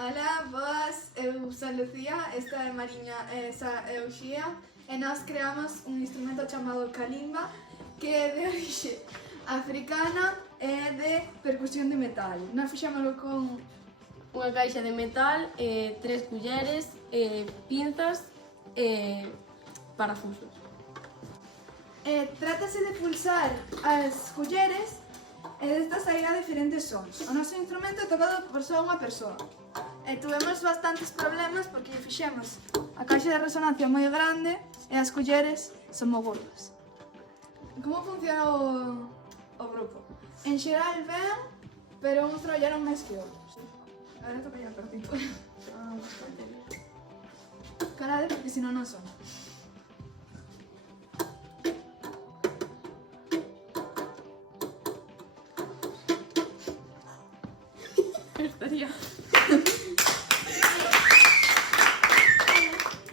Ola, boas, eu son Lucía, esta é Mariña e esa é Uxía e nós creamos un instrumento chamado kalimba que é de orixe africana e de percusión de metal. Nós fixámoslo con Unha caixa de metal, 3 culleres, pinzas e parafusos. Trátase de pulsar as culleres e destas sairá diferentes sons. O noso instrumento é tocado por só unha persoa. E tuvemos bastantes problemas porque fixemos a caixa de resonancia moi grande e as culleres son moi gordas. Como funciona o grupo? En xeral ben, pero uns traballaron máis que outros. Agora toca ya cortito. Calade porque senón non son. Estaría.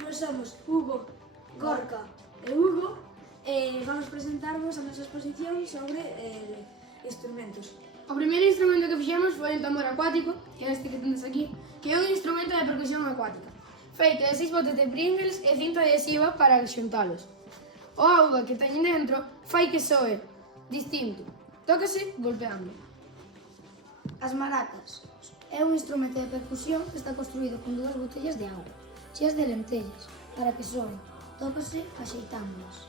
Nós somos Hugo, Gorka e Hugo e vamos presentarvos a nosa exposición sobre instrumentos. O primeiro instrumento que fixemos foi un tambor acuático, que é este que tendes aquí, que é un instrumento de percusión acuática, feito de 6 botes de Pringles e cinta adhesiva para xuntalos. O auga que teñen dentro fai que soe distinto, tócase golpeando. As maracas é un instrumento de percusión que está construído con 2 botellas de auga, cheas de lentellas, para que soe, tócase axeitándolas.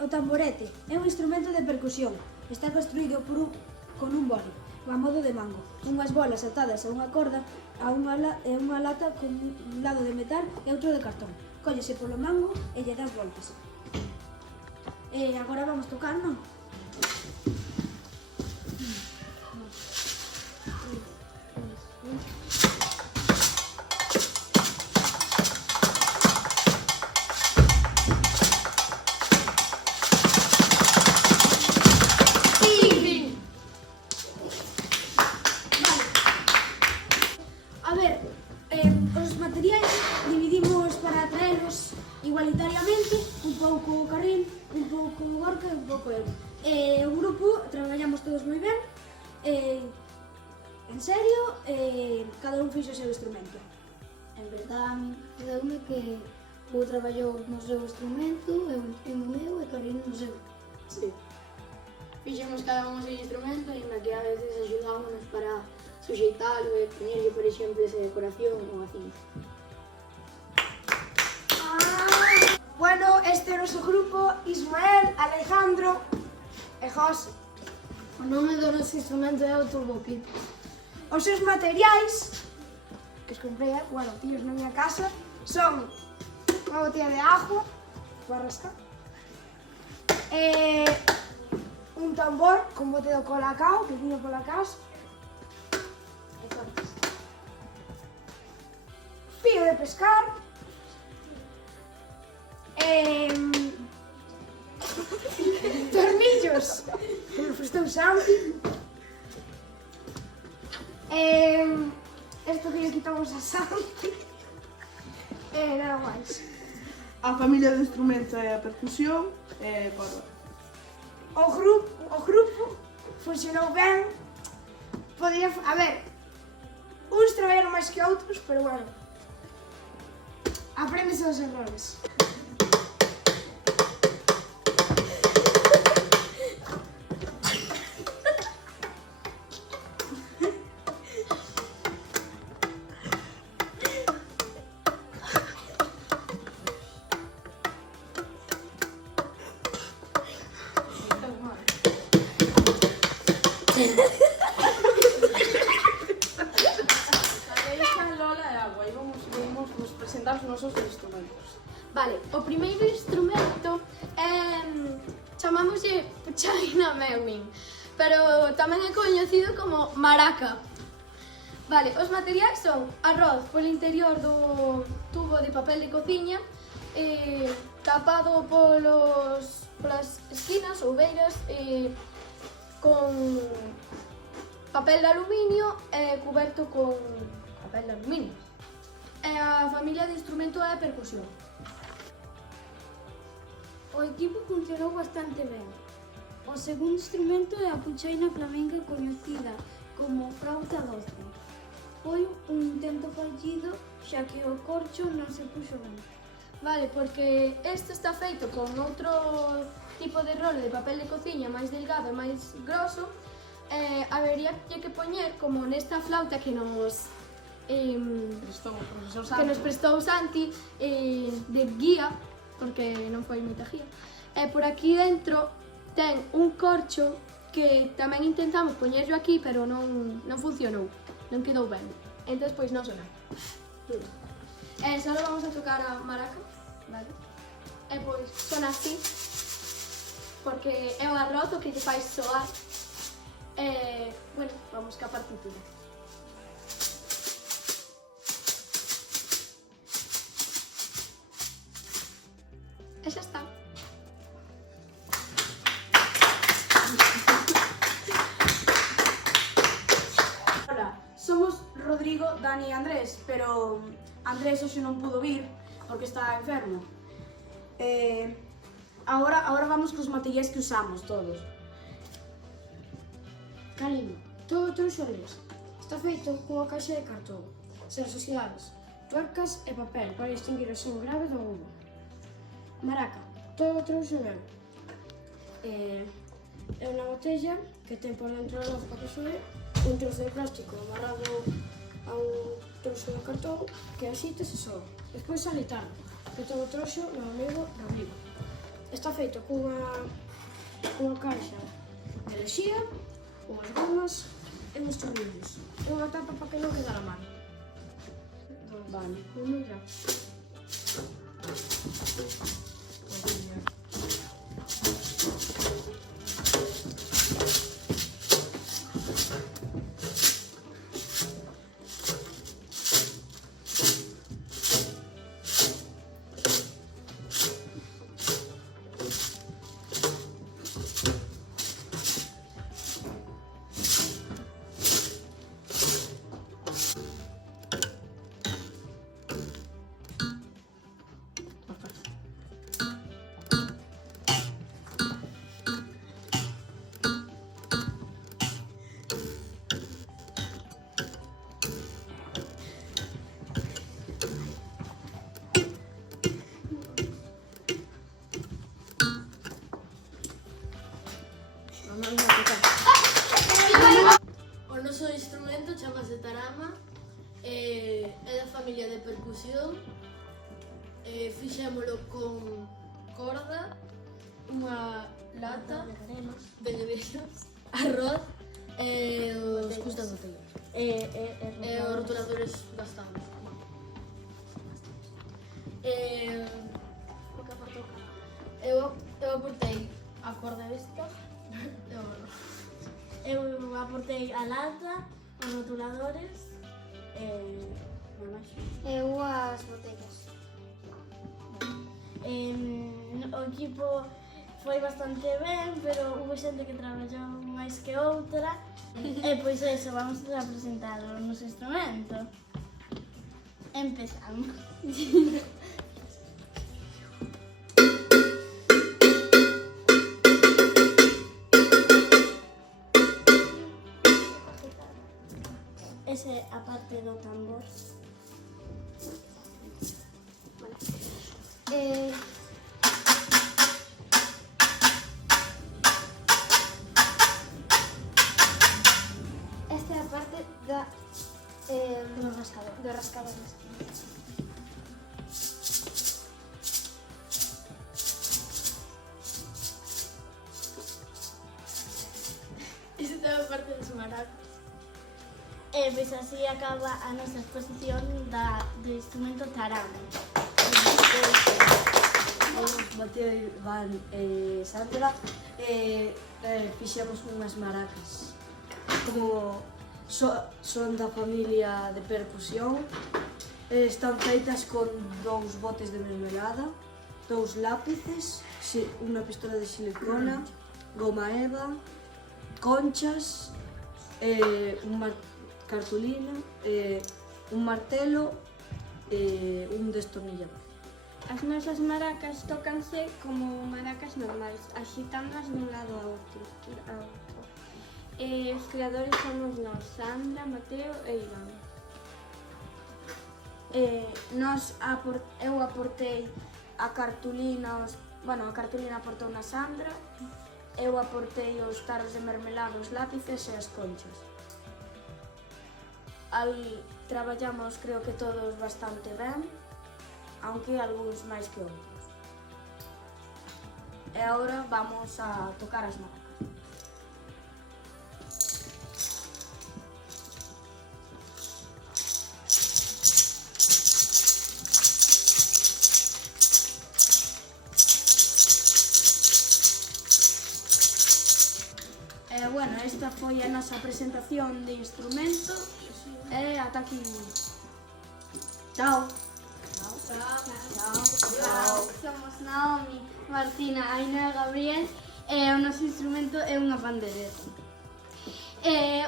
O tamborete é un instrumento de percusión, está construído con un boli, a modo de mango, unhas bolas atadas a unha corda e unha lata con un lado de metal e outro de cartón. Cóllese polo mango e lle das voltas. Agora vamos tocar, non? A ver, os materiais dividimos para traerlos igualitariamente, un pouco o Carril, un pouco o Gorka e un pouco eu. O grupo traballamos todos moi ben, en serio, cada un fixo o seu instrumento. En verdade, a mí deume que o traballou no seu instrumento, eu no meu e Karina no seu. Sí. Fixemos cada un o seu instrumento e na que a veces axudámonos para suxeitalo e poñerlle, por exemplo, esa decoración ou así. Bueno, este é o noso grupo, Ismael, Alejandro e José. O nome do noso instrumento é o turbopito. Os seus materiais, que os comprei, tíos na miña casa, son unha botella de ajo, para rascar, un tambor con bote do colacao, que tiño pola casa, e cortas. Fío de pescar, tornillos, que me prestou Santi, esto que lle quitamos a Santi, nada máis. A familia do instrumento é a percusión e coro. O grupo funcionou ben, a ver, uns traballaron máis que outros, pero bueno, apréndese dos errores. Lola e agua e vamos vos presentar os nosos instrumentos. Vale, o primeiro instrumento chamámoslle China Mewing, pero tamén é coñecido como maraca. Vale, os materiais son arroz polo interior do tubo de papel de cociña, tapado polas esquinas ou beiras con papel de aluminio e cuberto con papel de aluminio. A familia de instrumento é a percusión. O equipo funcionou bastante ben. O segundo instrumento é a pulchaina flamenca coñecida como flauta doce. foi un intento fallido xa que o corcho non se puxo ben. Vale, porque este está feito con outro tipo de rolo de papel de cociña máis delgado e máis grosso. Habería que poñer como nesta flauta que nos Estou o profesor que nos prestou Santi de guía, porque non foi moita guía. E por aquí dentro ten un corcho que tamén intentamos poñerlo aquí, pero non funcionou, non quedou ben. Entón, pois non sona. Só vamos a tocar a maraca, vale? E pois sona así, porque é o arroz o que te fai soar. Bueno, vamos ca partitura. E xa está. Hola, somos Rodrigo, Dani e Andrés, pero Andrés hoxe non pudo vir porque está enfermo. Ahora vamos cos materiais que usamos todos. Caliño, todo trouxo eles. Está feito cunha caixa de cartón, sen sociedades, tuercas e papel para distinguir o son grave do agudo. Maraca, todo trouxo ben. É unha botella que ten por dentro a luz para que soe, un trozo de plástico amarrado a un trozo de cartón que axita se soa. Despois a litardo, que todo trouxo no amigo Rodrigo. Está feito cunha caixa de lexía, unhas gomas e uns tornillos. E unha tapa para que non quedara mal. Vale. Moi grave. O noso instrumento chamase tarama, é da familia de percusión, fixémolo con corda, unha lata de grelos, arroz e os cus das botellas. E os rotuladores gastados. Eu aportei a corda esta e o arroz. Eu aportei a lata, os rotuladores e máis. Eu as botellas. O equipo foi bastante ben, pero hubo xente que traballou máis que outra. E pois eso, vamos a presentar o noso instrumento. Empezamos. Esa é a parte do tambor. Esta é a parte do rascador. Do rascador. Esta é a parte dos maracas. E pois así acaba a nosa exposición do instrumento tarama. Mateo, Iván e Sandra fixemos unhas maracas. Como son da familia de percusión, están feitas con 2 botes de mermelada, 2 lápices, unha pistola de silicona, goma eva, conchas, unha cartulina, un martelo e un destornillador. As nosas maracas tócanse como maracas normais, axitándoas dun lado a outro. Os creadores somos nós, Sandra, Mateo e Iván. Eu aportei a cartulina, a cartulina aportou na Sandra, eu aportei os tarros de mermelada, os lápices e as conchas. Traballamos, creo que todos bastante ben, aunque algúns máis que outros. E agora vamos a tocar as marcas. Bueno, esta foi a nosa presentación de instrumento e ata aquí. Chao. Somos Naomi, Martina, Ainhoa e Gabriel e o noso instrumento é unha pandereta.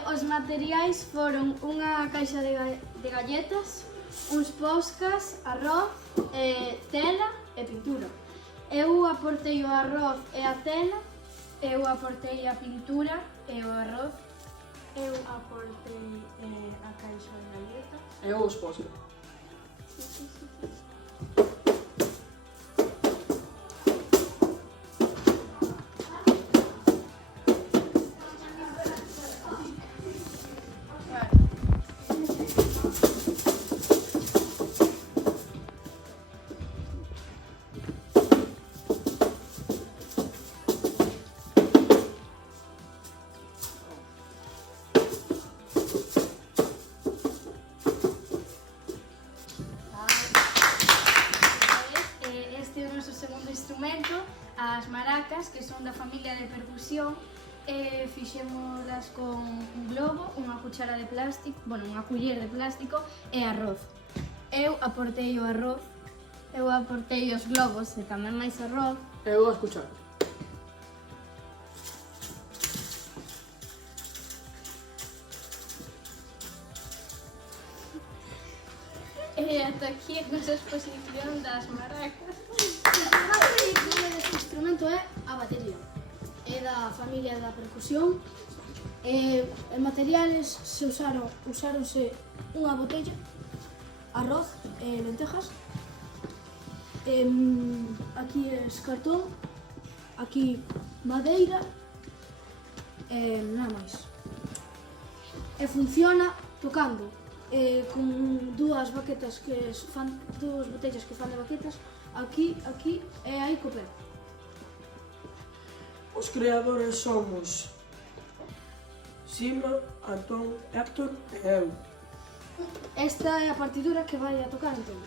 Os materiais foron unha caixa de galletas, uns poscas, arroz, tela e pintura. Eu aportei o arroz e a tela, eu aportei a pintura e o arroz. Eu aportei a caixa de galletas. Eu os posca. As maracas, que son da familia de percusión, fixémolas con un globo, unha cuchara de plástico, unha culler de plástico e arroz. Eu aportei o arroz, eu aportei os globos e tamén máis arroz. Eu as cucharas. E ata aquí a nosa exposición das maracas. O nome deste instrumento é a batería. É da familia da percusión. En materiales usáronse unha botella, arroz e lentejas. Aquí é cartón, aquí madeira e nada máis. E funciona tocando con dúas botellas que fan de baquetas, aquí e aí co pé. Os creadores somos Sima, Antón, Héctor e eu. Esta é a partitura que vai a tocar entón.